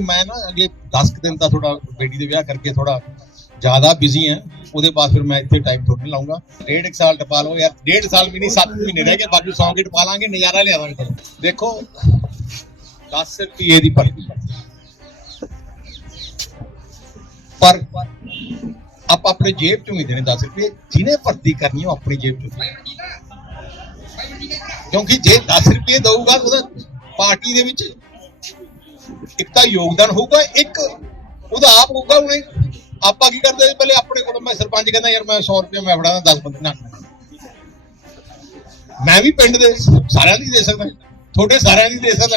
ਮੈਂ ਨਾ ਅਗਲੇ 10 ਦਿਨ ਦਾ ਥੋੜਾ ਬੇਟੀ ਦੇ ਵਿਆਹ ਕਰਕੇ ਥੋੜਾ ਜ਼ਿਆਦਾ ਬਿਜ਼ੀ ਹਾਂ। ਉਹਦੇ ਬਾਅਦ ਫਿਰ ਮੈਂ ਇੱਥੇ ਟਾਈਮ ਥੋੜੀ ਲਾਉਂਗਾ। ਡੇਢ ਸਾਲ ਟਪਾ ਲਓ ਯਾਰ, ਡੇਢ ਸਾਲ ਵੀ ਨਹੀਂ 7 ਮਹੀਨੇ ਰਹਿ ਗਏ। ਬਾਕੀ ਸੌਂ ਟਪਾ ਲਾਂਗੇ ਨਜ਼ਾਰਾ ਲਿਆਵਾਂਗੇ ਫਿਰ। ਦੇਖੋ 10 ਰੁਪਏ ਦੀ ਪਰਚੀ। ਪਰ ਆਪ ਆਪਣੇ ਜੇਬ ਚੋਂ ਨਹੀਂ ਦੇਣੇ 10 ਰੁਪਏ। ਜਿਹਨੇ ਭਰਤੀ ਕਰਨੀ ਉਹ ਆਪਣੀ ਜੇਬ ਚੋਂ ਦੇਣੇ। ਕਿਉਂਕਿ ਜੇ 10 ਰੁਪਏ ਦਊਗਾ, ਉਹਦਾ ਪਾਰਟੀ ਦੇ ਵਿੱਚ ਇੱਕ ਤਾਂ ਯੋਗਦਾਨ ਹੋਊਗਾ, ਇੱਕ ਉਹਦਾ ਆਪ ਹੋਊਗਾ ਉਹਨੇ ਆਪਾਂ ਕੀ ਕਰਦੇ, ਪਹਿਲੇ ਆਪਣੇ ਕੋਲ ਮੈਂ ਸਰਪੰਚ ਕਹਿੰਦਾ, ਯਾਰ ਮੈਂ 100 ਰੁਪਏ ਮੈਂ ਫੜਾਦਾ 10 ਬੰਦੇ ਨਾਲ। ਮੈਂ ਵੀ ਪਿੰਡ ਦੇ ਸਾਰਿਆਂ ਦੀ ਦੇ ਸਕਦਾ, ਤੁਹਾਡੇ ਸਾਰਿਆਂ ਦੀ ਦੇ ਸਕਦਾ,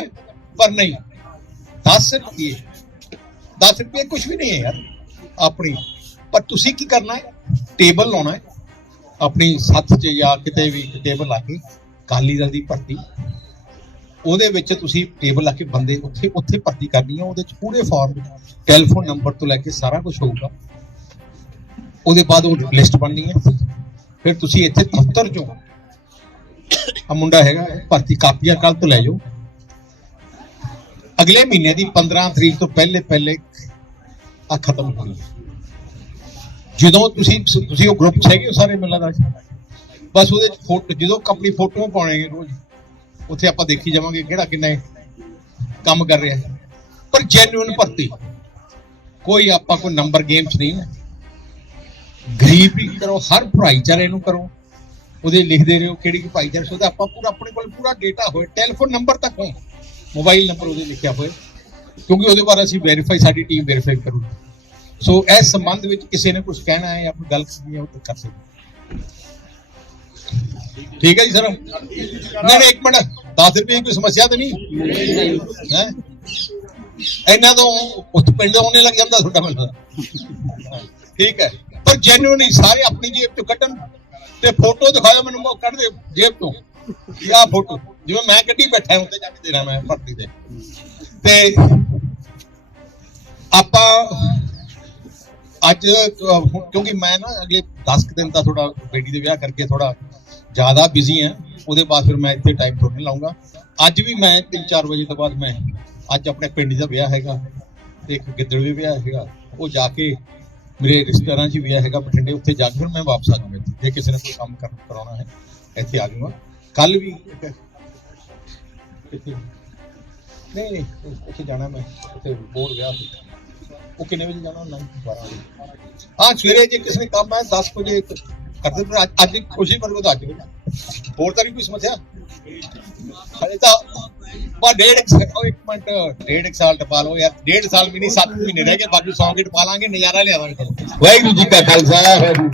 ਪਰ ਨਹੀਂ। 10 ਰੁਪਏ 10 ਰੁਪਏ ਕੁਝ ਵੀ ਨਹੀਂ ਹੈ ਯਾਰ, ਆਪਣੀ। ਪਰ ਤੁਸੀਂ ਕੀ ਕਰਨਾ ਹੈ? ਟੇਬਲ ਲਾਉਣਾ ਹੈ। ਆਪਣੀ ਸੱਥ 'ਚ ਜਾਂ ਕਿਤੇ ਵੀ ਟੇਬਲ ਲਾ ਕੇ ਕਾਲੀ ਦਲ ਦੀ ਭਰਤੀ। ਉਹਦੇ ਵਿੱਚ ਤੁਸੀਂ ਟੇਬਲ ਲਾ ਕੇ ਬੰਦੇ ਉੱਥੇ ਉੱਥੇ ਭਰਤੀ ਕਰਨੀ ਹੈ ਉਹਦੇ ਚ ਪੂਰੇ ਫਾਰਮ ਟੈਲੀਫੋਨ ਨੰਬਰ ਤੋਂ ਲੈ ਕੇ ਸਾਰਾ ਕੁਝ ਹੋਊਗਾ। ਉਹਦੇ ਬਾਅਦ ਉਹ ਲਿਸਟ ਬਣਨੀ ਹੈ ਫਿਰ ਤੁਸੀਂ ਇੱਥੇ ਦਫ਼ਤਰ ਚੋਂ ਆ ਮੁੰਡਾ ਹੈਗਾ ਭਰਤੀ ਕਾਪੀਆਂ ਕੱਲ ਤੋਂ ਲੈ ਜਾਓ। ਅਗਲੇ ਮਹੀਨੇ ਦੀ 15 ਤਰੀਕ ਤੋਂ ਪਹਿਲੇ ਪਹਿਲੇ ਆ ਖਤਮ ਹੋਣੀ ਹੈ ਜਦੋਂ ਤੁਸੀਂ ਤੁਸੀਂ ਉਹ ਗਰੁੱਪ ਹੈਗੇ ਹੋ ਸਾਰੇ ਮਿਲਣ ਦਾ ਬਸ ਉਹਦੇ ਚ ਫੋਟੋ ਜਦੋਂ ਆਪਣੀ ਫੋਟੋਆਂ ਪਾਉਣਗੇ ਰੋਜ਼। ਉੱਥੇ ਆਪਾਂ ਦੇਖੀ ਜਾਵਾਂਗੇ ਕਿਹੜਾ ਕਿੰਨਾ ਕੰਮ ਕਰ ਰਿਹਾ। ਹੈ ਪਰ ਜੈਨੂਇਨ ਭਰਤੀ ਕੋਈ ਆਪਾਂ ਕੋਈ ਨੰਬਰ ਗੇਮਸ ਨਹੀਂ ਹੈ ਗਰੀਬ ਵੀ ਕਰੋ, ਹਰ ਭਾਈਚਾਰੇ ਨੂੰ ਕਰੋ। ਉਹਦੇ ਲਿਖਦੇ ਰਹੋ ਕਿਹੜੀ ਕਿ ਭਾਈਚਾਰੇ ਸੋ ਆਪਾਂ ਪੂਰਾ ਆਪਣੇ ਕੋਲ ਪੂਰਾ ਡੇਟਾ ਹੋਏ ਟੈਲੀਫੋਨ ਨੰਬਰ ਤੱਕ ਹੋਏ ਮੋਬਾਈਲ ਨੰਬਰ ਉਹਦੇ ਲਿਖਿਆ ਹੋਏ। ਕਿਉਂਕਿ ਉਹਦੇ ਬਾਰੇ ਅਸੀਂ ਵੈਰੀਫਾਈ ਸਾਡੀ ਟੀਮ ਵੈਰੀਫਾਈ ਕਰੂ ਸੋ ਇਸ ਸੰਬੰਧ ਵਿੱਚ ਕਿਸੇ ਨੇ ਕੁਝ ਕਹਿਣਾ ਹੈ ਜਾਂ ਕੋਈ ਗੱਲ ਕਰਨੀ ਹੈ, ਉਹ ਕਰ ਸਕਦੇ। ਠੀਕ ਹੈ ਜੀ ਸਰ? ਨਹੀਂ ਨਹੀਂ, ਇੱਕ ਮਿੰਟ। 10 ਰੁਪਏ ਕੋਈ ਸਮੱਸਿਆ ਤਾਂ ਨਹੀਂ? ਹੈ? ਇਹਨਾਂ ਤੋਂ ਉਸ ਪਿੰਡ ਆਉਣੇ ਲੱਗ ਜਾਂਦਾ ਤੁਹਾਡਾ ਮੈਨੂੰ ਠੀਕ ਹੈ। ਪਰ ਜੈਨੂਇਨ ਸਾਰੇ ਆਪਣੀ ਜੇਬ ਤੋਂ ਕੱਢਣ ਤੇ ਫੋਟੋ ਦਿਖਾਓ ਮੈਨੂੰ ਕੱਢ ਦੇ ਜੇਬ ਤੋਂ। ਕੀ ਆਹ ਫੋਟੋ ਜਿਵੇਂ ਮੈਂ ਕੱਢੀ ਬੈਠਾ ਉੱਤੇ ਜਾ ਕੇ ਦੇਣਾ ਮੈਂ ਭਰਤੀ ਤੇ। ਤੇ ਆਪਾਂ ਅੱਜ ਕਿਉਂਕਿ ਮੈਂ ਨਾ ਅਗਲੇ 10 ਕੁ ਦਿਨ ਦਾ ਥੋੜਾ ਬੇਟੀ ਦੇ ਵਿਆਹ ਕਰਕੇ ਥੋੜਾ ਜ਼ਿਆਦਾ ਬਿਜ਼ੀ ਹਾਂ, ਉਹਦੇ ਬਾਅਦ ਫਿਰ ਮੈਂ ਇੱਥੇ ਟਾਈਮ ਥੋੜੀ ਲਾਉਂਗਾ। ਅੱਜ ਵੀ ਮੈਂ 3-4 ਵਜੇ ਤੋਂ ਬਾਅਦ ਮੈਂ ਅੱਜ ਆਪਣੇ ਪਿੰਡ ਦਾ ਵਿਆਹ ਹੈਗਾ, ਤੇ ਇੱਕ ਗਿੱਦੜ ਵੀ ਵਿਆਹ ਹੈਗਾ, ਉਹ ਜਾ ਕੇ ਮੇਰੇ ਰਿਸ਼ਤੇਦਾਰਾਂ 'ਚ ਵਿਆਹ ਹੈਗਾ ਬਠਿੰਡੇ, ਉੱਥੇ ਜਾ ਕੇ ਫਿਰ ਮੈਂ ਵਾਪਸ ਆ ਜਾਵਾਂਗਾ ਇੱਥੇ, ਜੇ ਕਿਸੇ ਨੇ ਕੋਈ ਕੰਮ ਕਰਾਉਣਾ ਹੈ, ਇੱਥੇ ਆ ਜਾਊਂਗਾ। ਕੱਲ ਵੀ ਨਹੀਂ ਨਹੀਂ ਉੱਥੇ ਜਾਣਾ ਮੈਂ ਉੱਥੇ ਬੋਰ ਵਿਆਹ ਸੀ। ਉਹ ਕਿੰਨੇ ਵਜੇ ਜਾਣਾ? ਨਹੀਂ 12 ਵਜੇ। ਹਾਂ, ਸਵੇਰੇ ਜੇ ਕਿਸੇ ਨੇ ਕੰਮ ਹੈ 10 ਵਜੇ ਕਰਦੇ ਪਰ ਅੱਜ ਅੱਜ ਖੁਸ਼ੀ ਮਨ ਤਾਂ ਅੱਜ ਹੋਣਾ ਹੋਰ ਤਾਂ ਨਹੀਂ ਕੋਈ ਸਮੱਸਿਆ? ਹਲੇ ਤਾਂ ਬਾ ਡੇਢ ਕੁ ਸਾ- ਉਹ ਇੱਕ ਮਿੰਟ, ਡੇਢ ਕੁ ਸਾਲ ਟਪਾ ਲਓ ਯਾਰ। ਡੇਢ ਸਾਲ ਵੀ ਨਹੀਂ 7 ਮਹੀਨੇ ਰਹਿ ਗਏ, ਬਾਕੀ ਸੌਂ ਕੇ ਟਪਾ ਲਾਂਗੇ, ਨਜ਼ਾਰਾ ਲਿਆਵਾਂਗੇ। ਫਿਰ। ਵਾਹਿਗੁਰੂ ਜੀ ਕਾ ਖਾਲਸਾ, ਵਾਹਿਗੁਰੂ